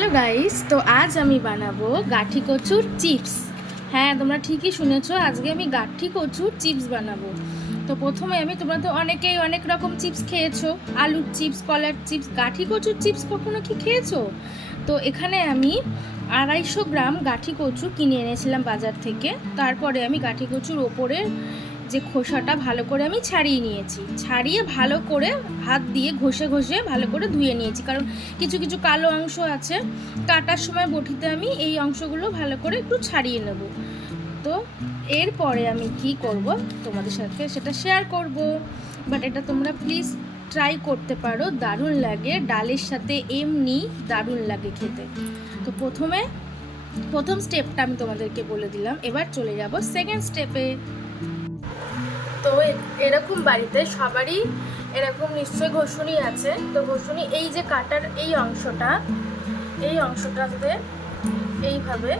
Hello guys, তো আজ আমি বানাবো গাঠি কচুর চিপস। হ্যাঁ, তোমরা ঠিকই শুনেছো, আজকে আমি গাঠি কচুর চিপস বানাবো। তো প্রথমে তোমরা তো অনেকেই অনেক রকম চিপস খেয়েছো, আলুর চিপস, কলার চিপস, গাঠি কচুর চিপস কখনো কি খেয়েছো? তো এখানে আমি 250 গ্রাম গাঠি কচু কিনে এনেছিলাম বাজার থেকে। তারপরে আমি গাঠি কচুর ওপরের যে খোসাটা ভালো করে আমি ছাড়িয়ে নিয়েছি, ছাড়িয়ে ভালো করে হাত দিয়ে ঘষে ঘষে ভালো করে ধুয়ে নিয়েছি, কারণ কিছু কিছু কালো অংশ আছে। কাটার সময় বটিতে আমি এই অংশগুলো ভালো করে একটু ছাড়িয়ে নেব। তো এরপরে আমি কি করব তোমাদের সাথে সেটা শেয়ার করব, বাট এটা তোমরা প্লিজ ট্রাই করতে পারো, দারুণ লাগে, ডালের সাথে এমনি দারুণ লাগে খেতে। তো প্রথম স্টেপটা আমি তোমাদেরকে বলে দিলাম, এবার চলে যাব সেকেন্ড স্টেপে। তো এরকম বাড়িতে সবারই এরকম নিশ্চয়ই ঘষুনি আছে। তো ঘষুনি এই যে কাটার এই অংশটাতে এইভাবে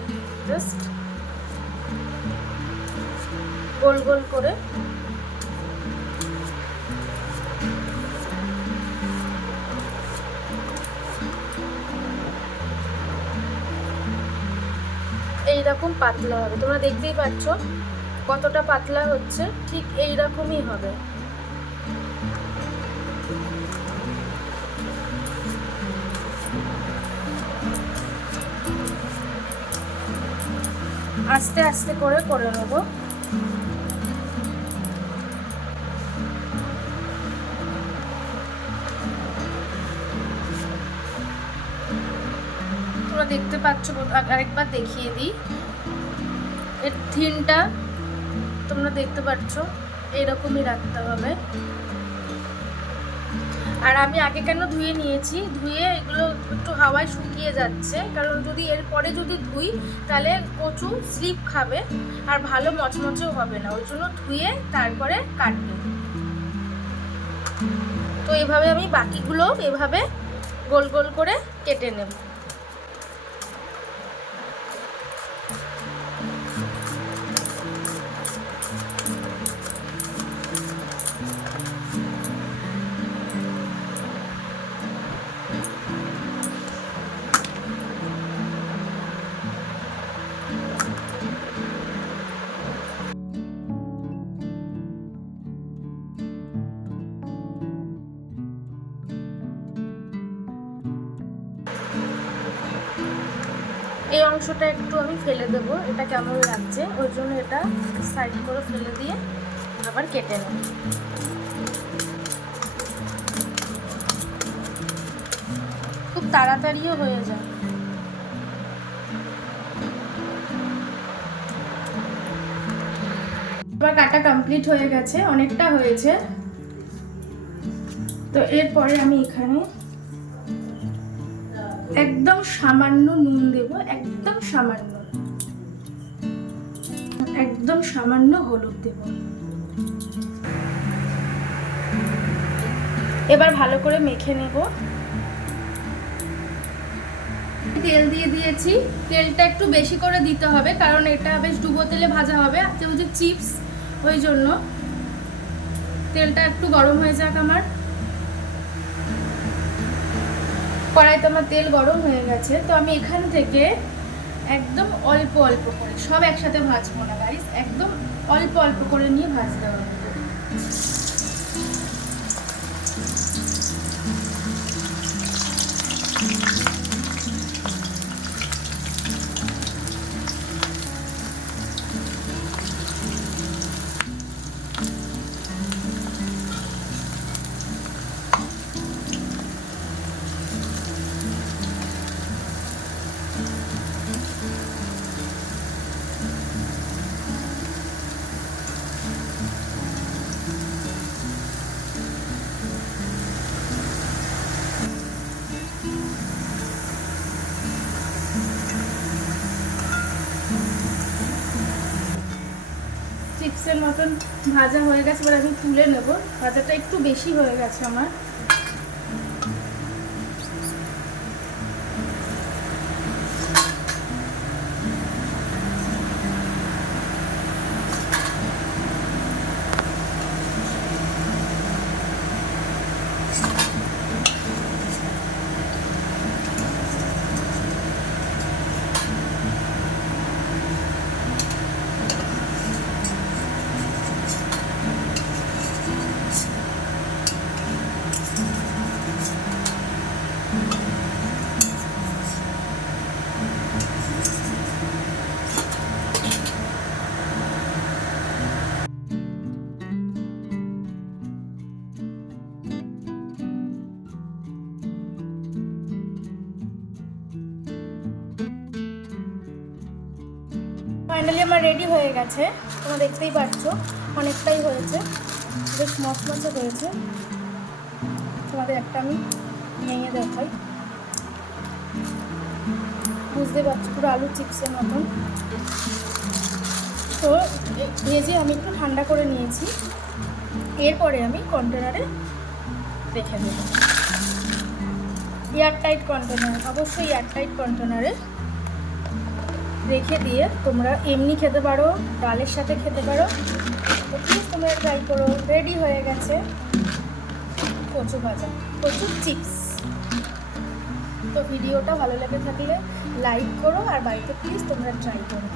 জাস্ট গোল গোল করে এইরকম পাতলা হবে। তোমরা দেখতেই পাচ্ছ কতটা পাতলা হচ্ছে, ঠিক এইরকমই হবে। আস্তে আস্তে করে নেব। তোমরা দেখতে পাচ্ছ, আরেকবার দেখিয়ে দিই, এর থিনটা তোমরা দেখতে পাচ্ছ এরকমই রাখতে হবে। আর আমি আগে কেন ধুয়ে নিয়েছি, ধুয়ে এগুলো একটু হাওয়ায় শুকিয়ে যাচ্ছে, কারণ যদি এরপরে যদি ধুই তাহলে কচু স্লিপ খাবে আর ভালো মচমচেও হবে না, ওই জন্য ধুয়ে তারপরে কাটবে। তো এভাবে আমি বাকিগুলো এভাবে গোল গোল করে কেটে নেব। এই অংশটা একটু আমি ফেলে দেবো, এটা কেমন লাগছে, ওই জন্য এটা সাইড করে ফেলে দিয়ে আবার কেটে নেব। খুব তাড়াতাড়িও হয়ে যায়। আমার কাটা কমপ্লিট হয়ে গেছে, অনেকটা হয়েছে। তো এরপরে আমি এখানে একদম সামান্য নুন দেব, একদম সামান্য হলুদ দেব। এবার ভালো করে মেখে নেব। তেল দিয়ে দিয়েছি, তেলটা একটু বেশি করে দিতে হবে, কারণ এটা বেশ ডুবো তেলে ভাজা হবে, যেহেতু চিপস, ওই জন্য তেলটা একটু গরম হয়ে যাক। আমার কড়াইতে আমার তেল গরম হয়ে গেছে। তো আমি এখান থেকে একদম অল্প অল্প করে, সব একসাথে ভাজবো না গাইস, একদম অল্প অল্প করে নিয়ে ভাজতে হবে। চিপসের মতন ভাজা হয়ে গেছে, এবার আমি তুলে নেব। ভাজাটা একটু বেশি হয়ে গেছে আমার। ফাইনালি আমার রেডি হয়ে গেছে, তোমরা দেখতেই পাচ্ছ অনেকটাই হয়েছে, বেশ মচমচে হয়েছে। তোমাদের একটা আমি ভেঙে দেখাই, বুঝতে পারছো পুরো আলু চিপসের মতন। তো ভেজে আমি একটু ঠান্ডা করে নিয়েছি, এরপরে আমি কন্টেনারে রেখে দেবো। এয়ারটাইট কন্টেনার, অবশ্যই এয়ারটাইট কন্টেনারে রেখে দিয়ে তোমরা এমনি খেতে পারো, ডালের সাথে খেতে পারো। তো প্লিজ তোমরা ট্রাই করো। রেডি হয়ে গেছে কচু ভাজা, কচুর চিপস। তো ভিডিওটা ভালো লেগে থাকলে লাইক করো, আর বাড়িতে প্লিজ তোমরা ট্রাই করো।